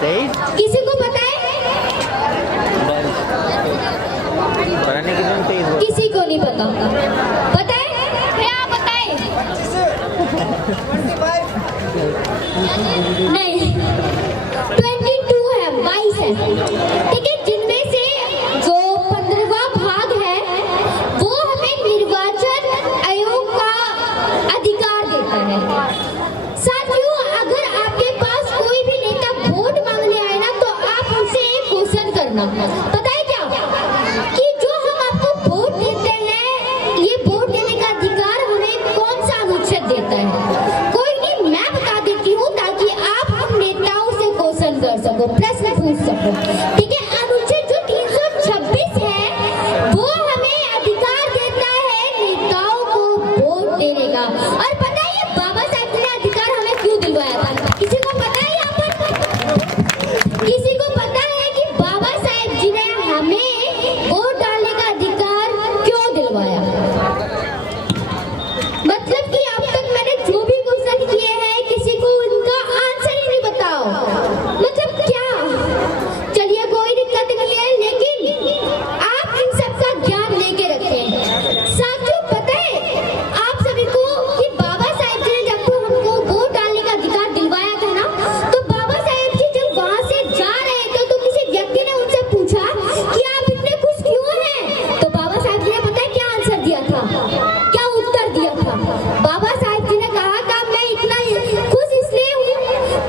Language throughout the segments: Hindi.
किसी को पता है? किसी को नहीं पता। पता है? क्या बताए? नहीं, 22 है, 22 है, ठीक है। जिनमें से जो 15वां भाग है वो हमें निर्वाचन आयोग का अधिकार देता है। साथियों, अगर आपके पास कोई भी नेता वोट मांगने आए ना तो आप उनसे एक क्वेश्चन करना, पता है क्या, कि जो हम आपको वोट देते हैं, ये वोट देने का अधिकार हमें कौन सा अनुच्छेद देता है? कोई नहीं, मैं बता देती हूँ ताकि आप हम नेताओं से क्वेश्चन कर सको, प्रश्न पूछ सको, ठीक है। अनुच्छेद जो 326 है वो हमें अधिकार देता है नेताओं को वोट देने का। और पता है ये बाबा साहब ने अधिकार हमें क्यों दिलवाया था? किसी को पता है? यहाँ पर किसी को पता है कि बाबा साहब जी ने हमें वोट डालने का अधिकार क्यों दिलवाया? मतलब कि अब तक मैंने जो भी क्वेश्चन किए हैं किसी को उनका आंसर ही नहीं बताओ, मतलब क्या? चलिए कोई दिक्कत नहीं है, लेकिन आप इन सब का ज्ञान लेके रखें। साथियों, पता है आप सभी को कि बाबा साहब जी ने जब हमको वोट डालने का अधिकार दिलवाया था ना, तो बाबा साहब जी जब वहां से जा रहे थे तो किसी व्यक्ति ने उनसे पूछा कि आप इतने खुश क्यों हैं? तो बाबा साहब जी ने पता है क्या आंसर दिया था, क्या उत्तर दिया था? बाबा साहब जी ने कहा था, मैं इतना खुश इसलिए हूँ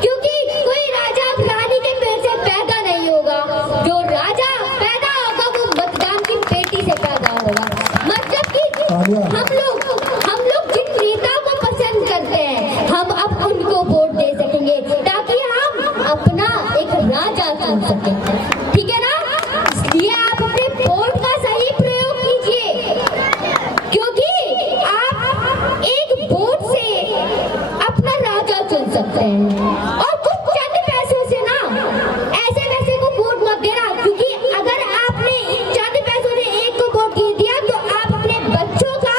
क्योंकि कोई राजा रानी के पेट से पैदा नहीं होगा, जो राजा पैदा होगा वो मतदान की पेटी से पैदा होगा। मतलब कि हम लोग जिन नेता को पसंद करते हैं हम अब उनको वोट दे सकेंगे ताकि हम अपना एक राजा चुन सकें, ठीक है ना? इसलिए आप अपने वोट का सही प्रयोग कीजिए, क्योंकि आप एक वोट से अपना राजा चुन सकते हैं। और कुछ चंद पैसों से ना ऐसे वैसे को वोट मत देना, क्योंकि अगर आपने इन चंद पैसों से एक को वोट दे दिया तो आप अपने बच्चों का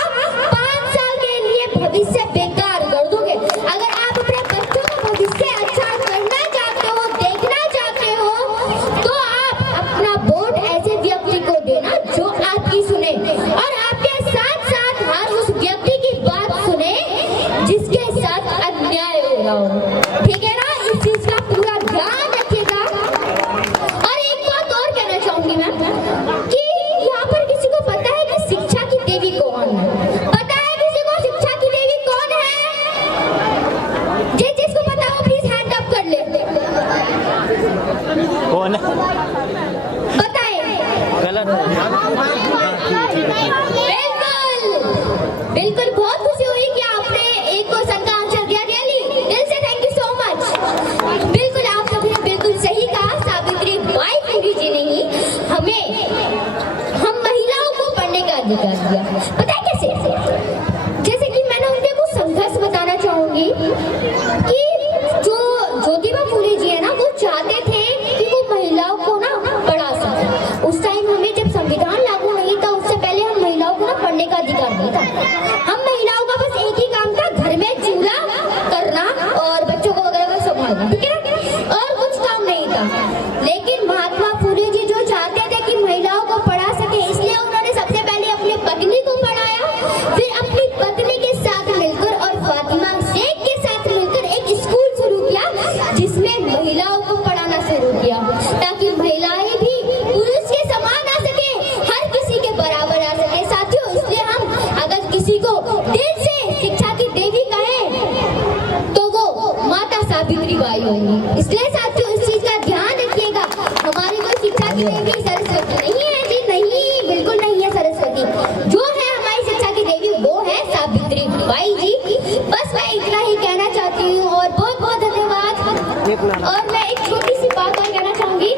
5 साल के लिए भविष्य बेकार कर दोगे। अगर आप अपने बच्चों का भविष्य अच्छा करना चाहते हो, देखना चाहते हो, तो आप अपना वोट ऐसे व्यक्ति को देना जो आपकी सुने और आपके साथ साथ हर उस व्यक्ति की बात सुने जिसके साथ अन्याय हो रहा हो, ठीक है ना? इस चीज का पूरा ध्यान रखिएगा। और एक बात और कहना चाहूंगी मैं कि यहाँ पर किसी को पता है कि शिक्षा की देवी कौन है? पता है किसी को शिक्षा की देवी कौन है? जिसको पता हो प्लीज हैंड अप कर ले। कौन है? बताए? बिल्कुल, बहुत खुशी हुई कि आपने एक क्वेश्चन का आंसर दिया। रियली दिल से थैंक यू सो मच। बिल्कुल, आप सभी ने बिल्कुल सही कहा। सावित्री बाई फुले जी ने ही हम महिलाओं को पढ़ने का अधिकार दिया। पता है कैसे? जैसे कि मैंने उनके कुछ संघर्ष बताना चाहूंगी कि जो ज्योतिबा फुले जी है ना, वो चाहते थे कि वो महिलाओं को ना पढ़ा सके। उस टाइम हमें जब संविधान लागू नहीं था उससे पहले हम महिलाओं को ना पढ़ने का अधिकार नहीं था। हम महिलाओं का बस एक ही काम था, घर में चूल्हा करना और बच्चों को वगैरह संभालना, ठीक है ना? और कुछ काम नहीं था। लेकिन महात्मा फुले जी जो चाहते थे कि महिलाओं को पढ़ा सके, इसलिए उन्होंने सबसे पहले अपनी पत्नी को पढ़ाया, फिर अपनी पत्नी के साथ मिलकर और फातिमा शेख के साथ मिलकर एक स्कूल शुरू किया जिसमें महिलाओं को पढ़ाना शुरू किया, ताकि महिलाएं भी पुरुष के समान आ सके, हर किसी के बराबर आ सके। साथियों, इसलिए हम अगर किसी को दिल से शिक्षा की देवी कहें तो वो माता सावित्री बाई होंगी। इसलिए साथियों, इस चीज का ध्यान रखिएगा। हमारी कोई शिक्षा की देवी सरस्वती नहीं है जी, नहीं, बिल्कुल नहीं है सरस्वती। जो है हमारी शिक्षा की देवी वो है सावित्री बाई जी। बस मैं इतना ही कहना चाहती हूँ और बहुत बहुत धन्यवाद। और मैं एक छोटी सी बात और कहना चाहूंगी